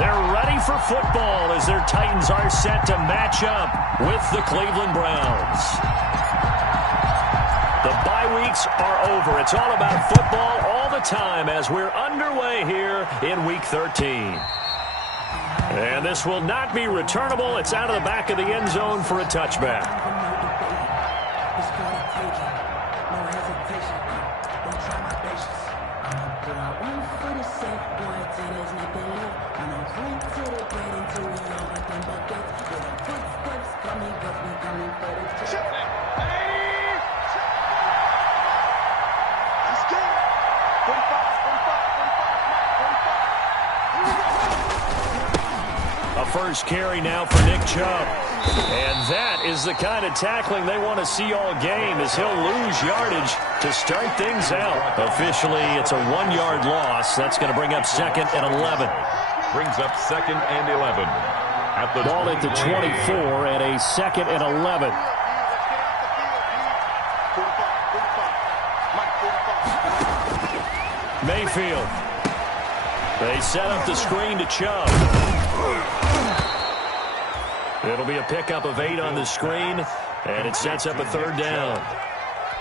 They're ready for football as their Titans are set to match up with the Cleveland Browns. The bye weeks are over. It's all about football all the time as we're underway here in Week 13. And this will not be returnable. It's out of the back of the end zone for a touchback. First carry now for Nick Chubb. And that is the kind of tackling they want to see all game as he'll lose yardage to start things out. Officially, it's a 1-yard loss. That's going to bring up 2nd and 11. Brings up 2nd and 11. At the ball at the 24 and a 2nd and 11. Mayfield. They set up the screen to Chubb. It'll be a pickup of 8 on the screen, and it sets up a 3rd down.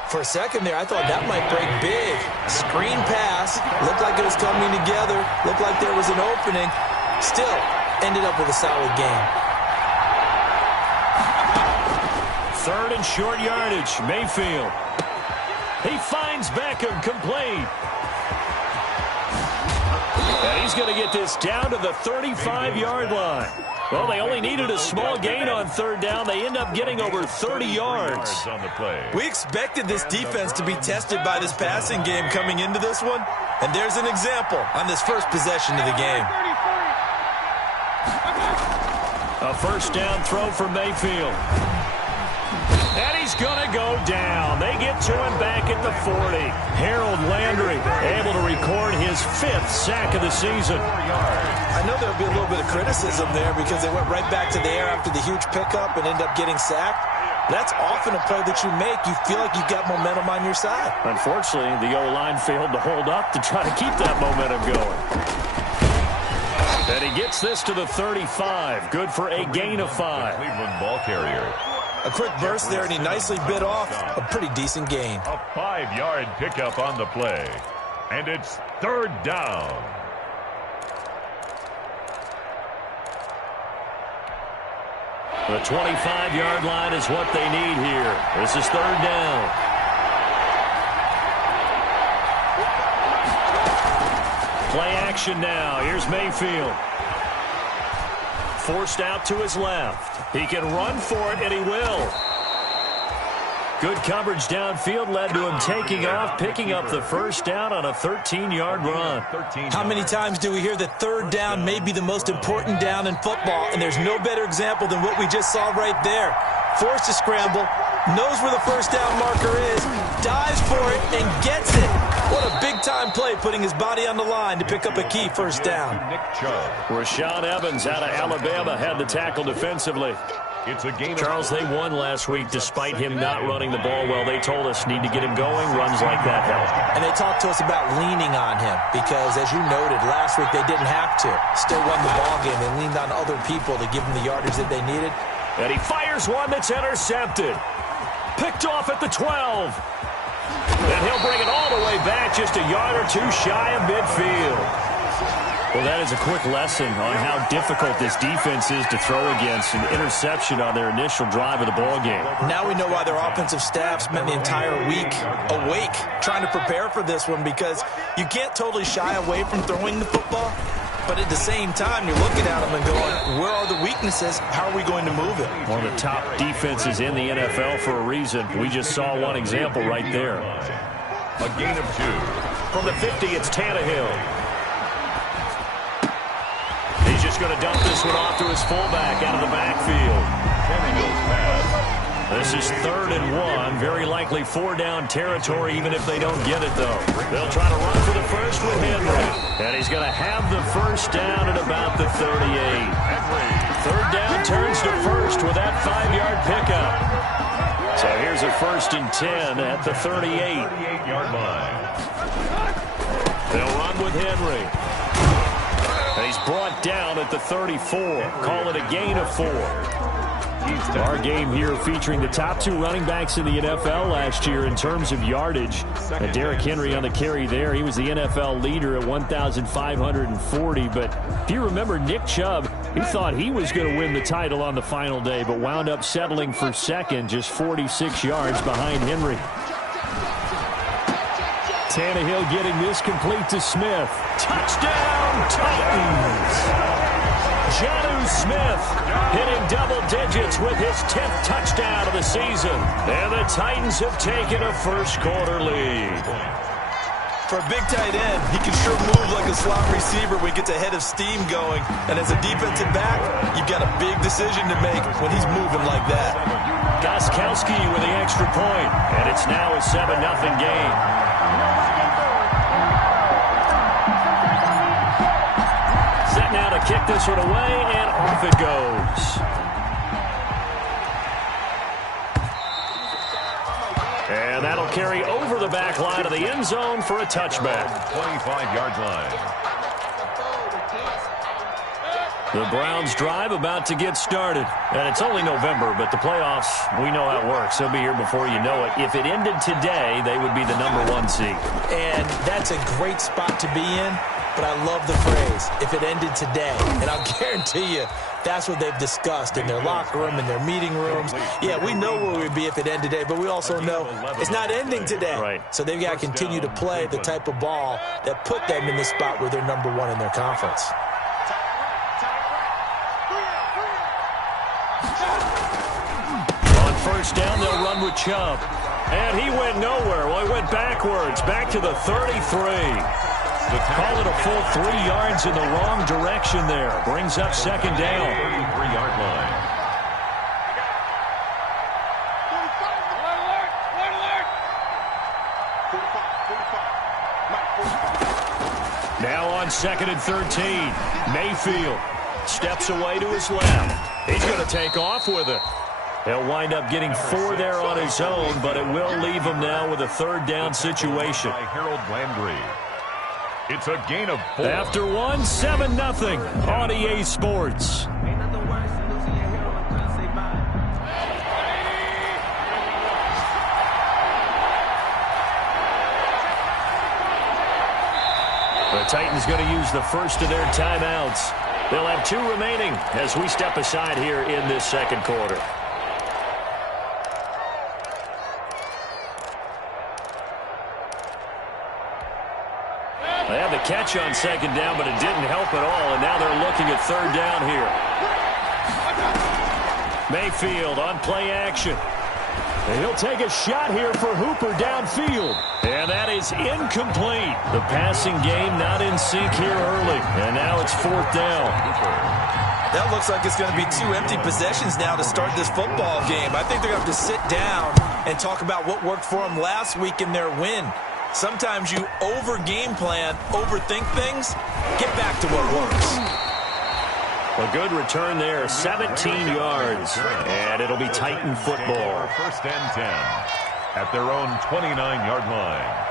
For a second there, I thought that might break big. Screen pass. Looked like it was coming together. Looked like there was an opening. Still, ended up with a solid game. 3rd and short yardage. Mayfield. He finds Beckham complete. And he's going to get this down to the 35-yard line. Well, they only needed a small gain on 3rd down. They end up getting over 30 yards. On the play. We expected this defense to be tested by this passing game coming into this one. And there's an example on this first possession of the game. A 1st down throw for Mayfield. And he's going to go down. They get to him back at the 40. Harold Landry able to record his 5th sack of the season. I know there'll be a little bit of criticism there because they went right back to the air after the huge pickup and end up getting sacked. That's often a play that you make. You feel like you've got momentum on your side. Unfortunately, the O-line failed to hold up to try to keep that momentum going. And he gets this to the 35. Good for a gain of 5. Cleveland ball carrier. A quick burst there, and he nicely bit off a pretty decent gain. A 5-yard pickup on the play. And it's 3rd down. The 25-yard line is what they need here. This is 3rd down. Play action now. Here's Mayfield. Forced out to his left. He can run for it, and he will. Good coverage downfield led to him taking off, picking up the 1st down on a 13-yard run. How many times do we hear that 3rd down may be the most important down in football, and there's no better example than what we just saw right there. Forced to scramble, knows where the 1st down marker is, dives for it, and gets it. What a big-time play, putting his body on the line to pick up a key 1st down. Rashaan Evans out of Alabama had the tackle defensively. It's a game. Charles, they won last week despite him not running the ball well. They told us need to get him going. Runs like that help. And they talked to us about leaning on him because, as you noted, last week they didn't have to. Still won the ball game. They leaned on other people to give them the yardage that they needed. And he fires one that's intercepted. Picked off at the 12. And he'll bring it all the way back just a yard or 2 shy of midfield. Well, that is a quick lesson on how difficult this defense is to throw against. An interception on their initial drive of the ball game. Now we know why their offensive staff spent the entire week awake trying to prepare for this one, because you can't totally shy away from throwing the football, but at the same time you're looking at them and going, where are the weaknesses? How are we going to move it? One of the top defenses in the NFL for a reason. We just saw one example right there. A gain of 2. From the 50, it's Tannehill. He's just going to dump this one off to his fullback out of the backfield. Tannehill's pass. This is 3rd and 1. Very likely 4-down territory, even if they don't get it, though. They'll try to run for the first with Henry. And he's going to have the 1st down at about the 38. 3rd down turns to 1st with that 5-yard pickup. So here's a 1st and 10 at the 38. 38-yard line. They'll run with Henry. And he's brought down at the 34. Call it a gain of 4. Our game here featuring the top 2 running backs in the NFL last year in terms of yardage. Derrick Henry on the carry there. He was the NFL leader at 1,540. But if you remember, Nick Chubb, he thought he was going to win the title on the final day, but wound up settling for second, just 46 yards behind Henry. Tannehill getting this complete to Smith. Touchdown, Titans! Jonnu Smith hitting double digits with his 10th touchdown of the season. And the Titans have taken a first-quarter lead. For a big tight end, he can sure move like a slot receiver when he gets a head of steam going. And as a defensive back, you've got a big decision to make when he's moving like that. Gostkowski with the extra point, and it's now a 7-0 game. Set now to kick this one away, and off it goes. And that'll carry over the back line of the end zone for a touchback. 25-yard line. The Browns drive about to get started. And it's only November, but the playoffs, we know how it works. They'll be here before you know it. If it ended today, they would be the #1 seed. And that's a great spot to be in, but I love the phrase, if it ended today. And I'll guarantee you, that's what they've discussed in their locker room, in their meeting rooms. Yeah, we know where we'd be if it ended today, but we also know it's not ending today. Right. So they've got to continue to play the type of ball that put them in the spot where they're #1 in their conference. On first down, they'll run with Chubb. And he went nowhere. Well, he went backwards, back to the 33. Call it a full 3 yards in the wrong direction there. Brings up second down. 33-yard line. Now on second and 13. Mayfield steps away to his left. He's going to take off with it. He'll wind up getting 4 there on his own, but it will leave him now with a third down situation. By Harold Landry. It's a gain of 4. After 1, 7-0 on EA Sports. The Titans going to use the first of their timeouts. They'll have 2 remaining as we step aside here in this second quarter. They had the catch on second down, but it didn't help at all, and now they're looking at third down here. Mayfield on play action. And he'll take a shot here for Hooper downfield. And that is incomplete. The passing game not in sync here early. And now it's fourth down. That looks like it's going to be 2 empty possessions now to start this football game. I think they're going to have to sit down and talk about what worked for them last week in their win. Sometimes you over-game plan, overthink things. Get back to what works. A good return there, 17 yards. And it'll be Titan football. First and 10 at their own 29-yard line.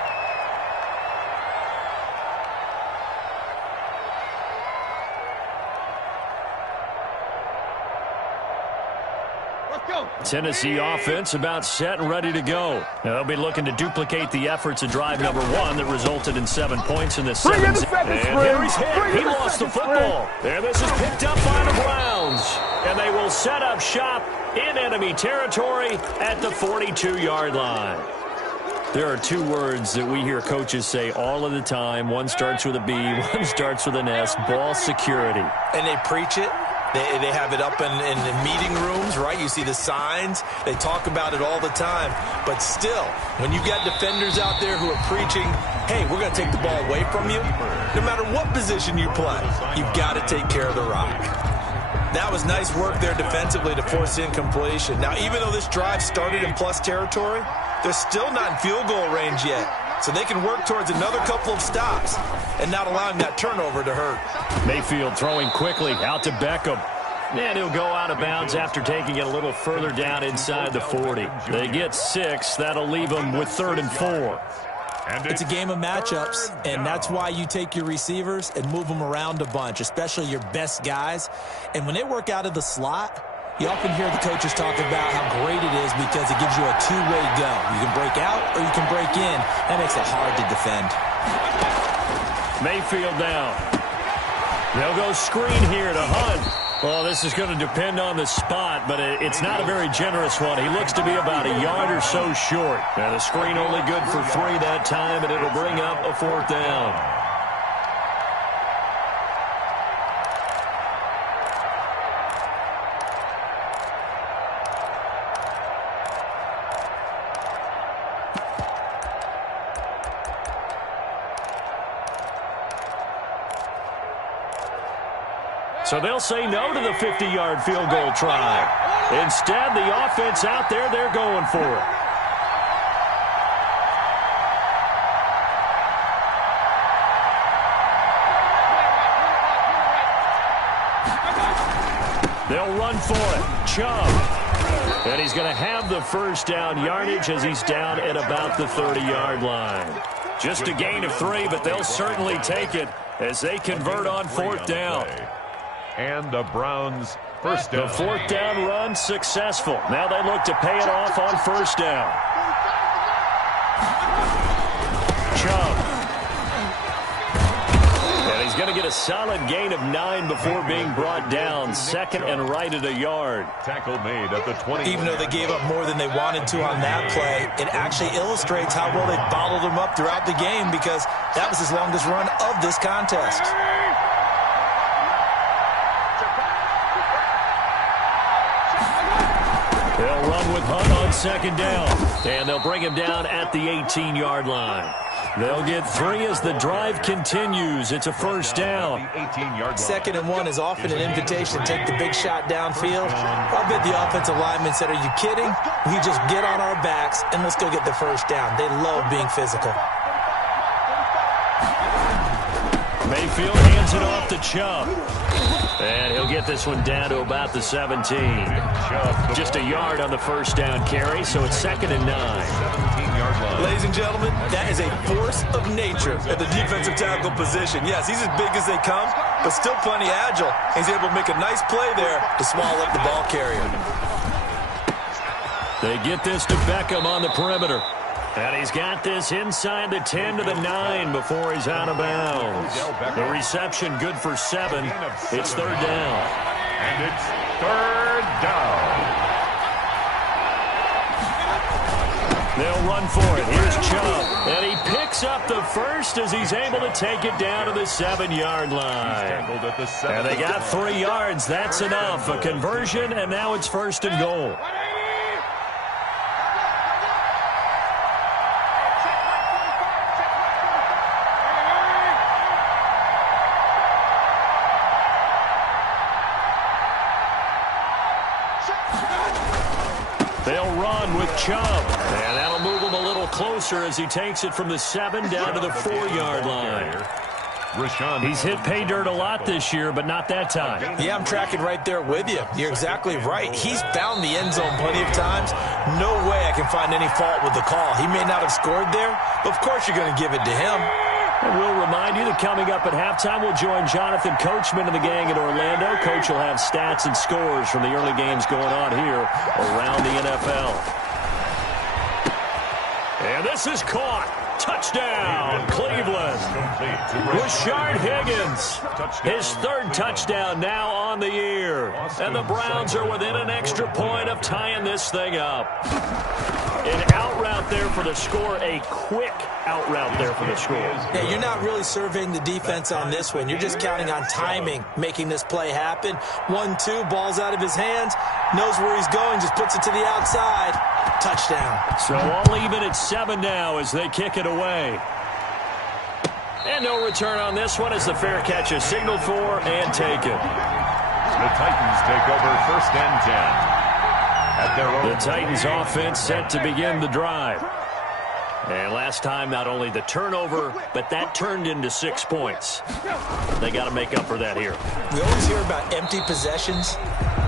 Tennessee offense about set and ready to go. They'll be looking to duplicate the efforts of drive number 1 that resulted in 7 points in the seventh. And Henry's hit. He lost the football. And this is picked up by the Browns. And they will set up shop in enemy territory at the 42-yard line. There are 2 words that we hear coaches say all of the time. One starts with a B, one starts with an S. Ball security. And they preach it. They have it up in meeting rooms, right? You see the signs. They talk about it all the time. But still, when you've got defenders out there who are preaching, hey, we're going to take the ball away from you, no matter what position you play, you've got to take care of the rock. That was nice work there defensively to force incompletion. Now, even though this drive started in plus territory, they're still not in field goal range yet. So they can work towards another couple of stops and not allowing that turnover to hurt. Mayfield throwing quickly out to Beckham. And he'll go out of bounds after taking it a little further down inside the 40. They get 6. That'll leave them with 3rd and 4. It's a game of matchups, and that's why you take your receivers and move them around a bunch, especially your best guys. And when they work out of the slot, you often hear the coaches talk about how great it is because it gives you a two-way go. You can break out or you can break in. That makes it hard to defend. Mayfield down. They'll go screen here to Hunt. Well, this is going to depend on the spot, but it's not a very generous one. He looks to be about a yard or so short. Now, the screen only good for 3 that time, and it'll bring up a 4th down. So they'll say no to the 50-yard field goal try. Instead, the offense out there, they're going for it. They'll run for it. Chubb. And he's going to have the 1st down yardage as he's down at about the 30-yard line. Just a gain of 3, but they'll certainly take it as they convert on 4th down. And the Browns' 1st down. The 4th down run successful. Now they look to pay it off on 1st down. Chubb. And he's going to get a solid gain of 9 before being brought down. 2nd and right at a yard. Tackle made at the 20. Even though they gave up more than they wanted to on that play, it actually illustrates how well they bottled them up throughout the game because that was his longest run of this contest. They'll run with Hunt on 2nd down, and they'll bring him down at the 18-yard line. They'll get 3 as the drive continues. It's a 1st down. 2nd and 1 is often an invitation to take the big shot downfield. I bet the offensive lineman said, "Are you kidding? We just get on our backs and let's go get the 1st down." They love being physical. Mayfield hands it off to Chubb. And he'll get this one down to about the 17. Just a yard on the 1st down carry, so it's 2nd and 9. 17-yard line. Ladies and gentlemen, that is a force of nature at the defensive tackle position. Yes, he's as big as they come, but still plenty agile. He's able to make a nice play there to swallow up the ball carrier. They get this to Beckham on the perimeter. And he's got this inside the 10 to the 9 before he's out of bounds. The reception good for 7. It's 3rd down. And it's 3rd down. They'll run for it. Here's Chubb. And he picks up the 1st as he's able to take it down to the 7-yard line. And they got 3 yards. That's enough. A conversion, and now it's 1st and goal. They'll run with Chubb, and that'll move him a little closer as he takes it from the 7 down to the 4-yard line. He's hit pay dirt a lot this year, but not that time. Yeah, I'm tracking right there with you. You're exactly right. He's found the end zone plenty of times. No way I can find any fault with the call. He may not have scored there, but of course you're going to give it to him. And we'll remind you that coming up at halftime, we'll join Jonathan Coachman and the gang in Orlando. Coach will have stats and scores from the early games going on here around the NFL. And this is caught. Touchdown, Cleveland. Rashard Higgins, his 3rd touchdown now on the year. And the Browns are within an extra point of tying this thing up. An out route there for the score, a quick out route there for the score. Yeah, you're not really surveying the defense on this one. You're just counting on timing, making this play happen. 1-2, ball's out of his hands, knows where he's going, just puts it to the outside. Touchdown. So all even at 7 now as they kick it away. And no return on this one as the fair catch is signaled for and taken. The Titans take over 1st and 10. At their own the Titans offense set to begin the drive. And last time, not only the turnover, but that turned into 6 points. They got to make up for that here. We always hear about empty possessions,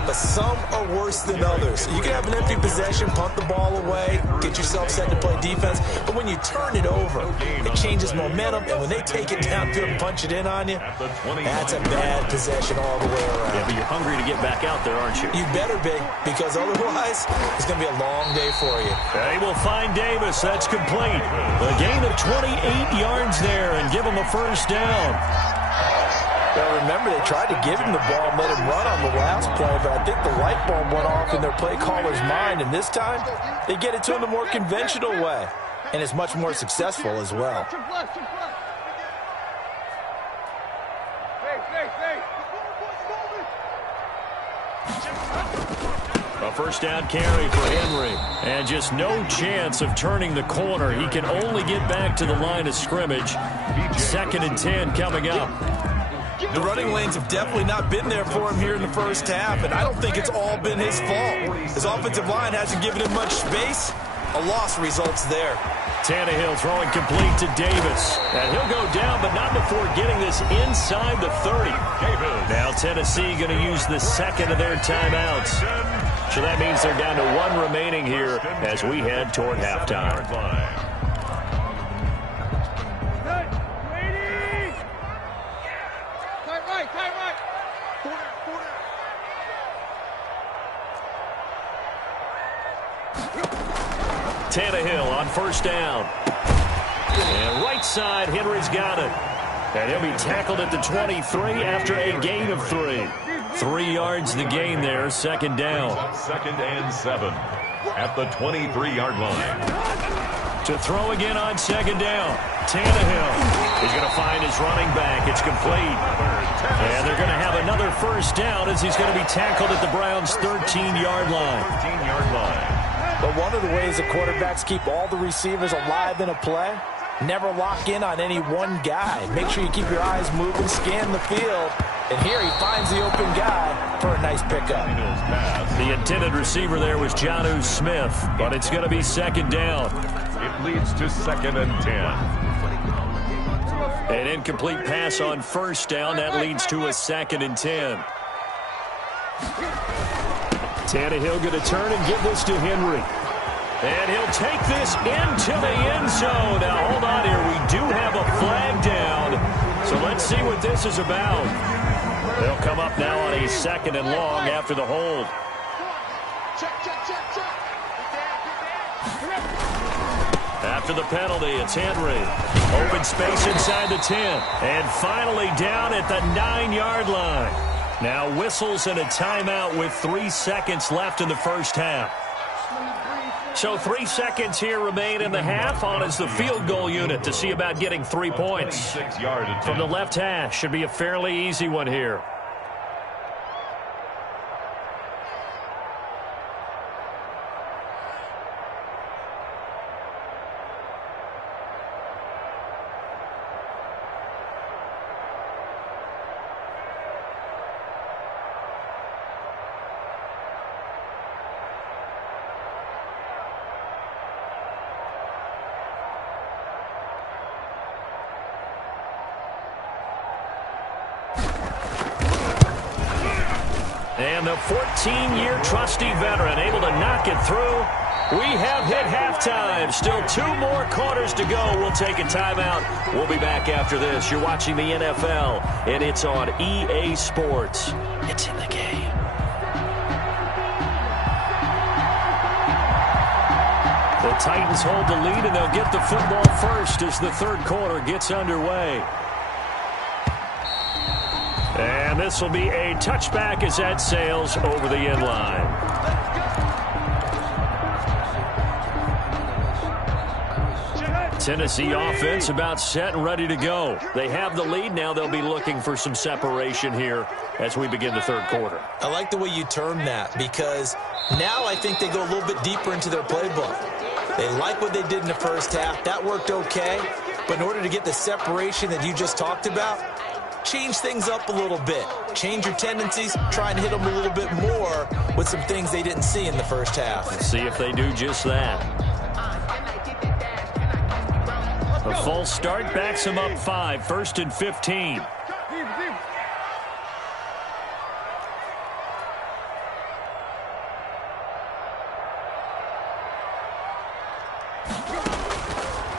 but some are worse than others. You can have an empty possession, punt the ball away, get yourself set to play defense, but when you turn it over, it changes momentum, and when they take it downfield and punch it in on you, that's a bad possession all the way around. Yeah, but you're hungry to get back out there, aren't you? You better be, because otherwise, it's going to be a long day for you. They will find Davis. That's complete. A gain of 28 yards there and give him a first down. Well, remember, they tried to give him the ball and let him run on the last play, but I think the light bulb went off in their play caller's mind, and this time, they get it to him the more conventional way, and it's much more successful as well. A first down carry for Henry. And just no chance of turning the corner. He can only get back to the line of scrimmage. 2nd and 10 coming up. The running lanes have definitely not been there for him here in the first half, and I don't think it's all been his fault. His offensive line hasn't given him much space. A loss results there. Tannehill throwing complete to Davis. And he'll go down, but not before getting this inside the 30. Now Tennessee going to use the second of their timeouts. So that means they're down to 1 remaining here as we head toward halftime. Tannehill on first down. And right side, Henry's got it. And he'll be tackled at the 23 after a gain of 3. 3 yards the gain there, 2nd down. 2nd and 7 at the 23-yard line. To throw again on 2nd down. Tannehill is going to find his running back. It's complete. And they're going to have another first down as he's going to be tackled at the Browns' 13-yard line. 13-yard line. But one of the ways the quarterbacks keep all the receivers alive in a play, never lock in on any one guy. Make sure you keep your eyes moving, scan the field. And here he finds the open guy for a nice pickup. The intended receiver there was Jonnu Smith, but it's going to be 2nd down. It leads to 2nd and 10. An incomplete pass on first down. That leads to a 2nd and 10. Tannehill going to turn and give this to Henry. And he'll take this into the end zone. Now, hold on here. We do have a flag down. So let's see what this is about. They'll come up now on a 2nd and long after the hold. After the penalty, it's Henry. Open space inside the 10. And finally down at the 9-yard line. Now whistles and a timeout with 3 seconds left in the first half. So 3 seconds here remain in the half. On is the field goal unit to see about getting 3 points. From the left hash, should be a fairly easy one here. And the 14-year trusty veteran able to knock it through. We have hit halftime. Still 2 more quarters to go. We'll take a timeout. We'll be back after this. You're watching the NFL, and it's on EA Sports. It's in the game. The Titans hold the lead, and they'll get the football first as the 3rd quarter gets underway. And this will be a touchback as that sails over the end line. Tennessee offense about set and ready to go. They have the lead. Now they'll be looking for some separation here as we begin the 3rd quarter. I like the way you term that, because now I think they go a little bit deeper into their playbook. They like what they did in the first half. That worked okay. But in order to get the separation that you just talked about, change things up a little bit. Change your tendencies. Try and hit them a little bit more with some things they didn't see in the first half. Let's see if they do just that. A false start backs him up 5, 1st and 15.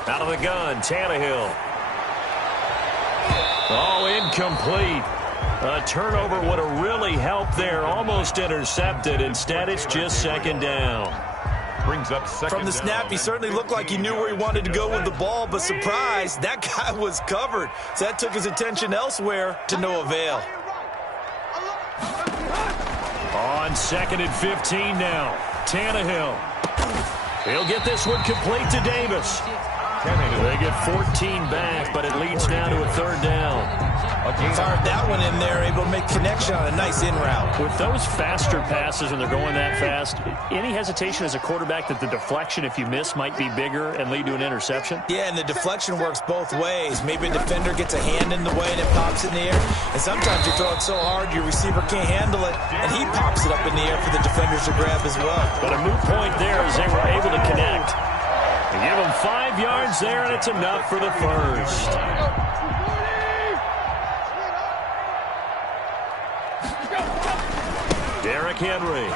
Out of the gun, Tannehill. Oh, incomplete. A turnover would have really helped there. Almost intercepted. Instead, it's just 2nd down. Brings up 2nd From the snap, he certainly looked like he knew where he wanted to go with the ball, but surprise, that guy was covered. So that took his attention elsewhere to no avail. On 2nd and 15 now. Tannehill. He'll get this one complete to Davis. They get 14 back, but it leads now to a 3rd down. Fired that one in there, able to make connection on a nice in route. With those faster passes when they're going that fast, any hesitation as a quarterback that the deflection, if you miss, might be bigger and lead to an interception? Yeah, and the deflection works both ways. Maybe a defender gets a hand in the way and it pops in the air. And sometimes you throw it so hard your receiver can't handle it, and he pops it up in the air for the defenders to grab as well. But a moot point there as they were able to connect. They give him 5 yards there, and it's enough for the 1st. Derrick Henry.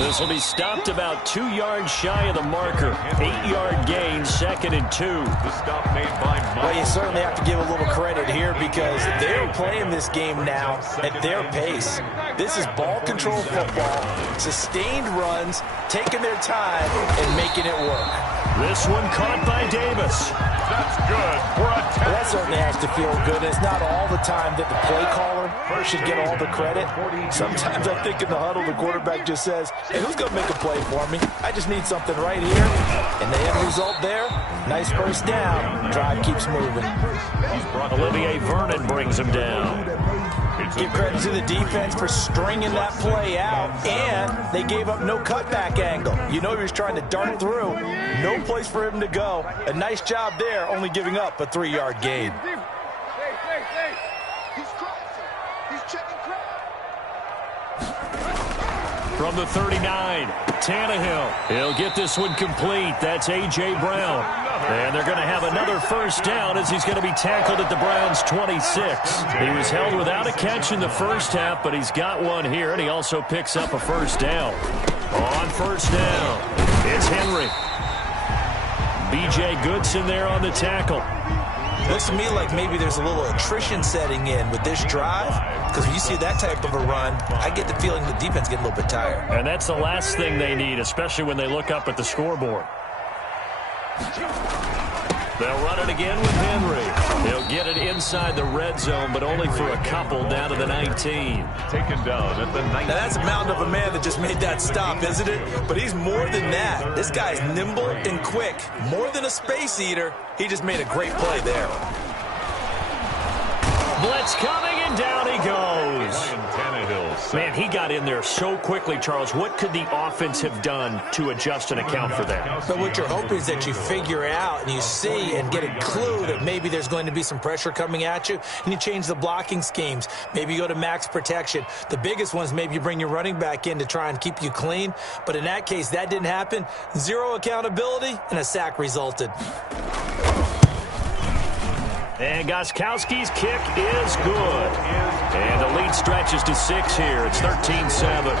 This will be stopped about 2 yards shy of the marker. 8-yard gain, 2nd and 2. The stop made by Mike. Well, you certainly have to give a little credit here because they're playing this game now at their pace. This is ball control football, sustained runs, taking their time and making it work. This one caught by Davis. That's good for a touchdown. Well, that certainly has to feel good. It's not all the time that the play caller should get all the credit. Sometimes I think in the huddle, the quarterback just says, hey, who's going to make a play for me? I just need something right here. And the end result there, nice 1st down. Drive keeps moving. Olivier Vernon brings him down. Give credit to the defense for stringing that play out, and they gave up no cutback angle. You know he was trying to dart through. No place for him to go. A nice job there, only giving up a 3-yard gain. From the 39, Tannehill. He'll get this one complete. That's A.J. Brown. And they're going to have another 1st down as he's going to be tackled at the Browns' 26. He was held without a catch in the 1st half, but he's got one here, and he also picks up a 1st down. On 1st down, it's Henry. B.J. Goodson there on the tackle. Looks to me like maybe there's a little attrition setting in with this drive, because when you see that type of a run, I get the feeling the defense getting a little bit tired. And that's the last thing they need, especially when they look up at the scoreboard. They'll run it again with Henry. He'll get it inside the red zone, but only for a couple down to the 19. Taken down at the 19. Now that's a mountain of a man that just made that stop, isn't it? But he's more than that. This guy's nimble and quick. More than a space eater. He just made a great play there. Blitz coming, and down he goes. Ryan Tannehill. Man, he got in there so quickly, Charles. What could the offense have done to adjust and account for that? But what you're hoping is that you figure out and you see and get a clue that maybe there's going to be some pressure coming at you, and you change the blocking schemes. Maybe you go to max protection. The biggest ones, maybe you bring your running back in to try and keep you clean. But in that case, that didn't happen. Zero accountability, and a sack resulted. And Gostkowski's kick is good. And the lead stretches to 6 here. It's 13-7.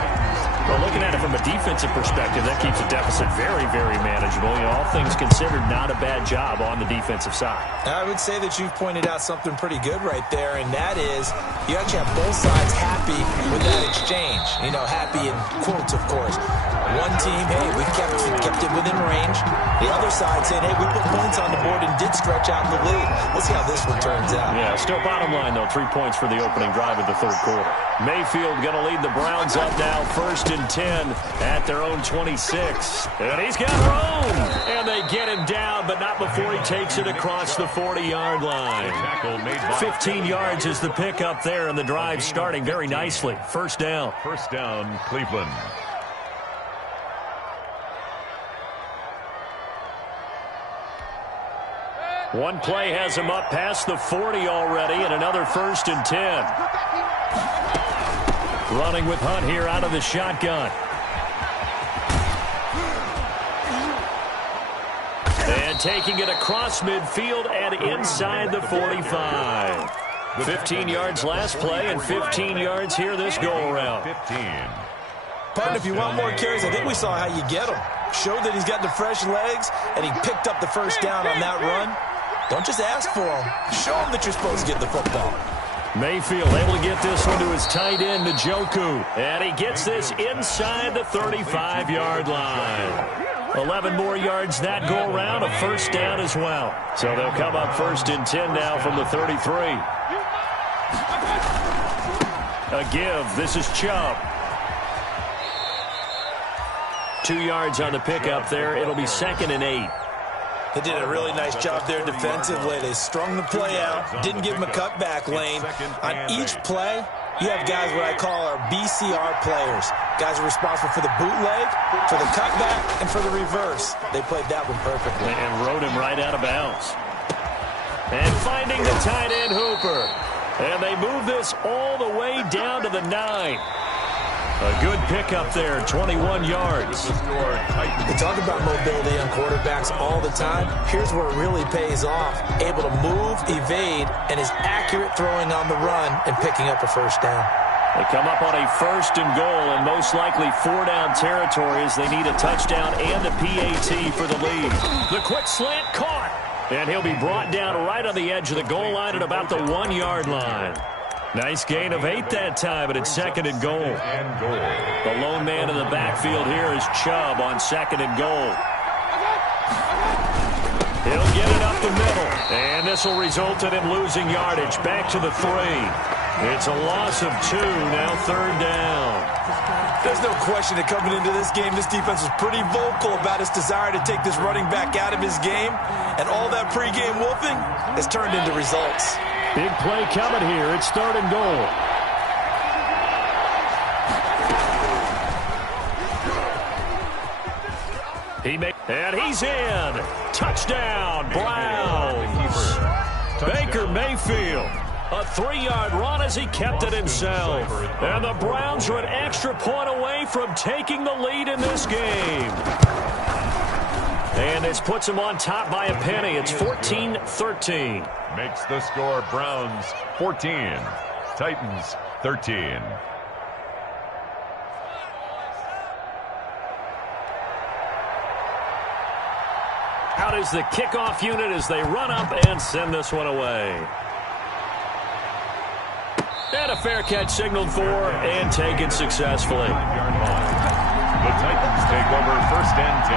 Well, looking at it from a defensive perspective, that keeps the deficit very, very manageable. You know, all things considered, not a bad job on the defensive side. I would say that you've pointed out something pretty good right there, and that is you actually have both sides happy with that exchange. You know, happy in quotes, of course. One team, hey, we kept it within range. The other side saying, hey, we put points on the board and did stretch out the lead. Let's see how this one turns out. Yeah, still bottom line, though, 3 points for the opening drive of the third quarter. Mayfield going to lead the Browns up now, 1st and 10 at their own 26. And he's got room. And they get him down, but not before he takes it across the 40-yard line. 15 yards is the pickup there, and the drive starting very nicely. 1st down. 1st down, Cleveland. One play has him up past the 40 already, and another 1st and 10. Running with Hunt here out of the shotgun. And taking it across midfield and inside the 45. 15 yards last play and 15 yards here this go-around. Partner, if you want more carries, I think we saw how you get them. Showed that he's got the fresh legs, and he picked up the first down on that run. Don't just ask for them. Show them that you're supposed to get the football. Mayfield able to get this one to his tight end, Njoku. And he gets this inside the 35-yard line. 11 more yards that go around, a first down as well. So they'll come up 1st and 10 now from the 33. A give. This is Chubb. 2 yards on the pickup there. It'll be 2nd and 8. They did a really nice job there defensively. They strung the play out, didn't give him a cutback lane. On each play, you have guys what I call our BCR players. Guys are responsible for the bootleg, for the cutback, and for the reverse. They played that one perfectly. And rode him right out of bounds. And finding the tight end Hooper. And they move this all the way down to the 9. A good pickup there, 21 yards. We talk about mobility on quarterbacks all the time. Here's where it really pays off. Able to move, evade, and is accurate throwing on the run and picking up a first down. They come up on a 1st and goal and most likely 4-down territory as they need a touchdown and a PAT for the lead. The quick slant caught. And he'll be brought down right on the edge of the goal line at about the 1-yard line. Nice gain of 8 that time, but it's 2nd and goal. The lone man in the backfield here is Chubb on 2nd and goal. He'll get it up the middle, and this will result in him losing yardage. Back to the 3. It's a loss of 2, now 3rd down. There's no question that coming into this game, this defense was pretty vocal about its desire to take this running back out of his game, and all that pregame wolfing has turned into results. Big play coming here. It's 3rd and goal. And he's in. Touchdown, Browns. Baker Mayfield. A 3-yard run as he kept it himself. And the Browns are an extra point away from taking the lead in this game. And this puts them on top by a penny. It's 14-13. Makes the score Browns 14, Titans 13. Out is the kickoff unit as they run up and send this one away. And a fair catch signaled for and taken successfully. The Titans take over 1st and 10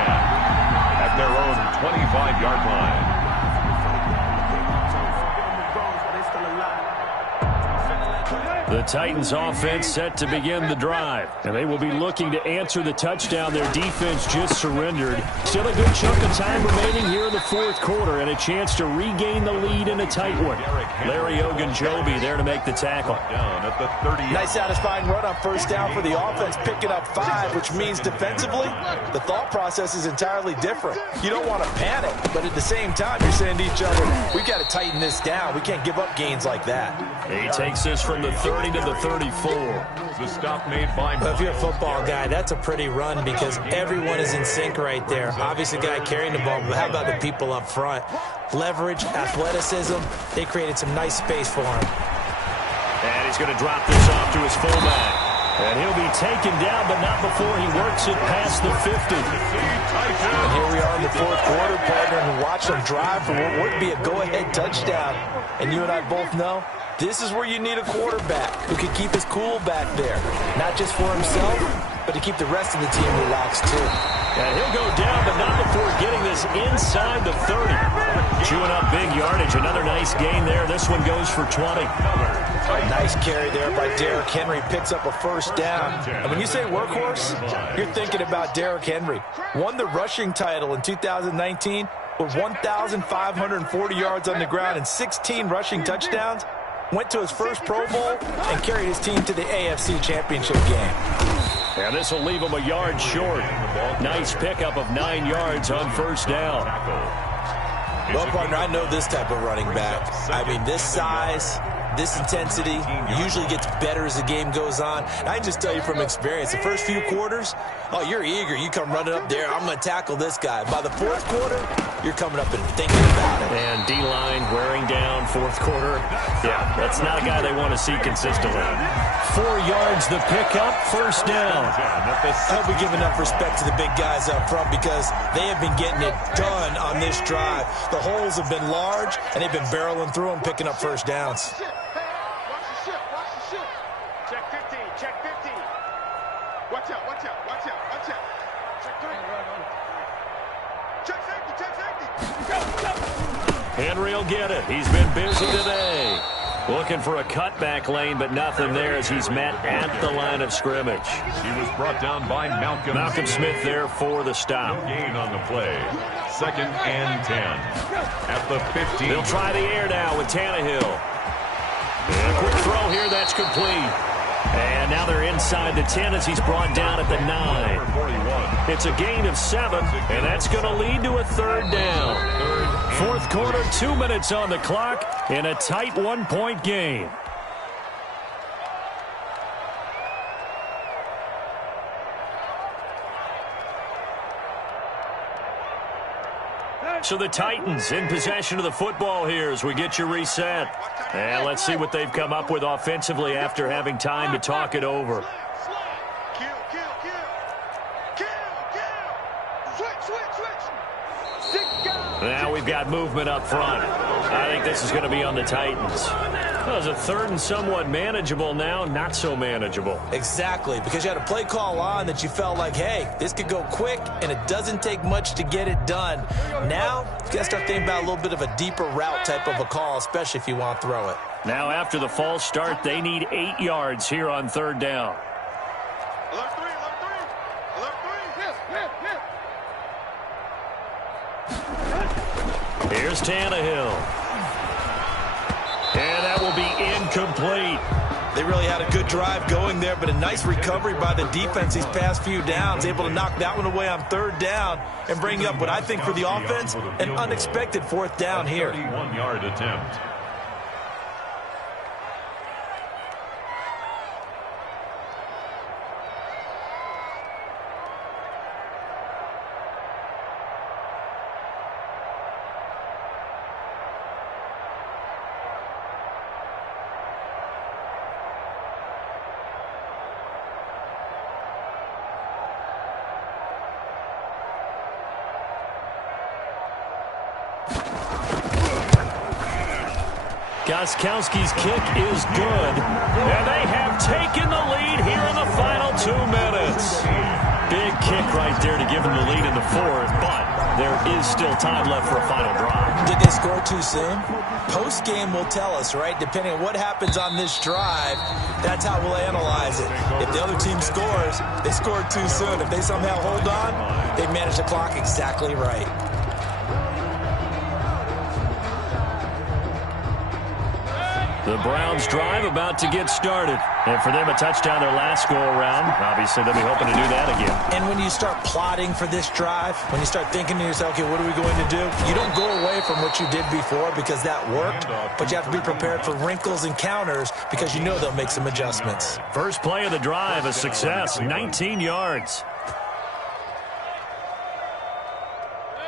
at their own 25-yard line. The Titans offense set to begin the drive. And they will be looking to answer the touchdown their defense just surrendered. Still a good chunk of time remaining here in the 4th quarter and a chance to regain the lead in a tight one. Larry Ogunjobi there to make the tackle. Down at the 30. Nice satisfying run on 1st down for the offense, picking up 5, which means defensively, the thought process is entirely different. You don't want to panic, but at the same time, you're saying to each other, we've got to tighten this down. We can't give up gains like that. He takes this from the 30 to the 34. The stop made by Well, if you're a football guy, that's a pretty run because everyone is in sync right there. Obviously, the guy carrying the ball, but how about the people up front? Leverage, athleticism, they created some nice space for him. And he's going to drop this off to his fullback. And he'll be taken down, but not before he works it past the 50. And here we are in the 4th quarter, partner, and watch them drive for what would be a go-ahead touchdown. And you and I both know, this is where you need a quarterback who can keep his cool back there. Not just for himself, but to keep the rest of the team relaxed, too. And he'll go down, but not before getting this inside the 30. Chewing up big yardage. Another nice gain there. This one goes for 20. Nice carry there by Derrick Henry. Picks up a 1st down. And when you say workhorse, you're thinking about Derrick Henry. Won the rushing title in 2019 with 1,540 yards on the ground and 16 rushing touchdowns. Went to his first Pro Bowl and carried his team to the AFC Championship game. And this will leave him a yard short. Nice pickup of 9 yards on 1st down. Well, partner, I know this type of running back. I mean, this size, this intensity usually gets better as the game goes on. And I can just tell you from experience, the first few quarters, oh, you're eager. You come running up there, I'm going to tackle this guy. By the fourth quarter, you're coming up and thinking about it. And D-line wearing down fourth quarter. Yeah, that's not a guy they want to see consistently. 4 yards the pickup, first down. I hope we give enough respect to the big guys up front because they have been getting it done on this drive. The holes have been large, and they've been barreling through them, picking up first downs. Check 50, check 50. Watch out, watch out, watch out, watch out. Check 3. Check safety, check safety. Go. Henry will get it. He's been busy today. Looking for a cutback lane, but nothing there as he's met at the line of scrimmage. He was brought down by Malcolm Smith there for the stop. Gain on the play. 2nd and 10. At the 15. They'll try the air now with Tannehill. And a quick throw here, that's complete. And now they're inside the 10 as he's brought down at the 9. It's a gain of 7, and that's going to lead to a third down. Fourth quarter, 2 minutes on the clock in a tight 1-point game. So the Titans in possession of the football here as we get you reset. And let's see what they've come up with offensively after having time to talk it over. Kill, kill, kill. Kill, kill. Switch, switch, switch. Stick guy. Now we've got movement up front. I think this is going to be on the Titans. Well, it's a third and somewhat manageable now, not so manageable. Exactly, because you had a play call on that you felt like, hey, this could go quick, and it doesn't take much to get it done. Now, you got to start thinking about a little bit of a deeper route type of a call, especially if you want to throw it. Now, after the false start, they need 8 yards here on third down. Alert 3, alert 3. Alert 3. Here's Tannehill. And that will be incomplete. They really had a good drive going there, but a nice recovery by the defense these past few downs, able to knock that one away on third down and bring up what I think for the offense, an unexpected fourth down here. 31-yard attempt. Gostkowski's kick is good, and they have taken the lead here in the final 2 minutes. Big kick right there to give them the lead in the fourth, but there is still time left for a final drive. Did they score too soon? Post-game will tell us, right? Depending on what happens on this drive, that's how we'll analyze it. If the other team scores, they scored too soon. If they somehow hold on, they manage the clock exactly right. The Browns drive about to get started. And for them, a touchdown their last go-around. Obviously, they'll be hoping to do that again. And when you start plotting for this drive, when you start thinking to yourself, okay, what are we going to do? You don't go away from what you did before because that worked, but you have to be prepared for wrinkles and counters because you know they'll make some adjustments. First play of the drive, a success, 19 yards.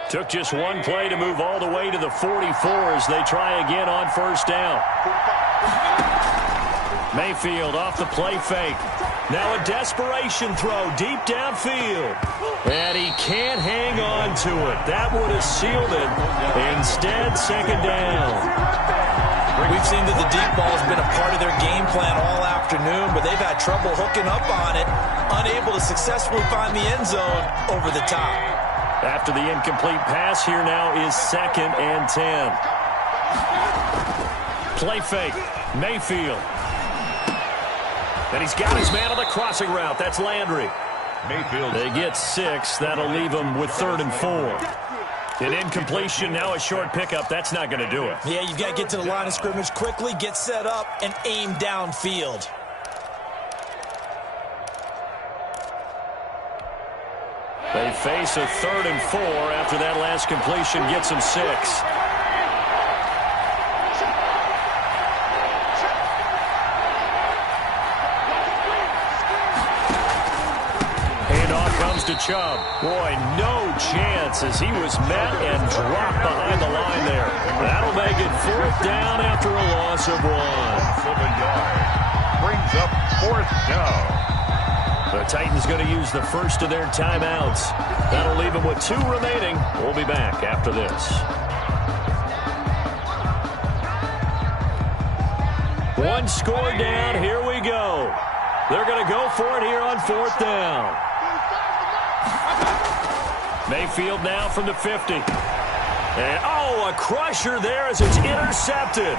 Took just one play to move all the way to the 44 as they try again on first down. Mayfield off the play fake. Now a desperation throw deep downfield. And he can't hang on to it. That would have sealed it. Instead, second down. We've seen that the deep ball has been a part of their game plan all afternoon, but they've had trouble hooking up on it, unable to successfully find the end zone over the top. After the incomplete pass, here now is 2nd and 10. Play fake. Mayfield. And he's got his man on the crossing route. That's Landry. Mayfield. They get 6. That'll leave them with 3rd and 4. An incompletion, now a short pickup. That's not going to do it. Yeah, you've got to get to the line of scrimmage quickly, get set up, and aim downfield. They face a 3rd and 4 after that last completion gets them 6. comes to Chubb. Boy, no chance as he was met and dropped behind the line there. That'll make it 4th down after a loss of 1. Of a yard. Brings up 4th down. The Titans going to use the first of their timeouts. That'll leave them with 2 remaining. We'll be back after this. 1 score down. Here we go. They're going to go for it here on 4th down. Mayfield now from the 50. And, oh, a crusher there as it's intercepted.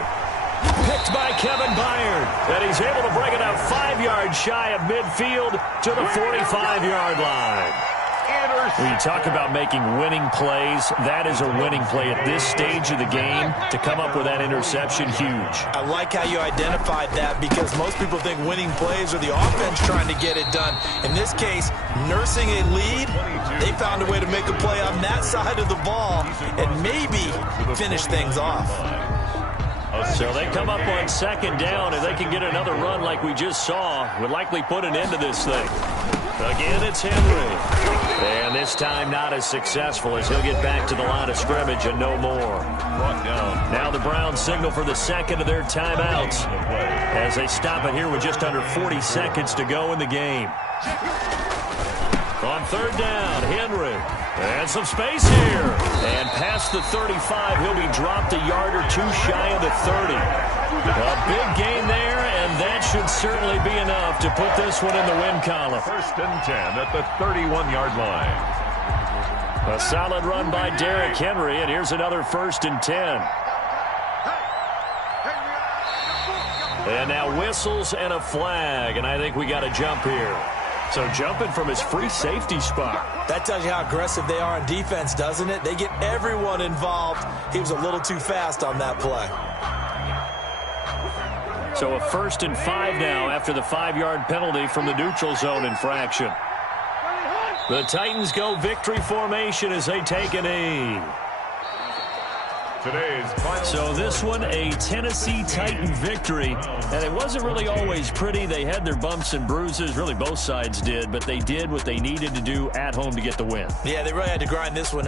Picked by Kevin Byard. And he's able to bring it up 5 yards shy of midfield to the 45-yard line. When you talk about making winning plays, that is a winning play at this stage of the game. To come up with that interception, huge. I like how you identified that because most people think winning plays are the offense trying to get it done. In this case, nursing a lead, they found a way to make a play on that side of the ball and maybe finish things off. So they come up on 2nd down, and they can get another run like we just saw. Would likely put an end to this thing. Again, it's Henry. And this time not as successful as he'll get back to the line of scrimmage and no more. Brought down. Now the Browns signal for the 2nd of their timeouts as they stop it here with just under 40 seconds to go in the game. On 3rd down, Henry. And some space here. And past the 35, he'll be dropped a yard or 2 shy of the 30. A big gain there, and that should certainly be enough to put this one in the win column. 1st and 10 at the 31-yard line. A solid run by Derrick Henry, and here's another 1st and 10. And now whistles and a flag, and I think we got a jump here. So jumping from his free safety spot. That tells you how aggressive they are on defense, doesn't it? They get everyone involved. He was a little too fast on that play. So a 1st and 5 now after the 5-yard penalty from the neutral zone infraction. The Titans go victory formation as they take a knee. Today's final. So this one, a Tennessee Titan victory. And it wasn't really always pretty. They had their bumps and bruises. Really, both sides did. But they did what they needed to do at home to get the win. Yeah, they really had to grind this one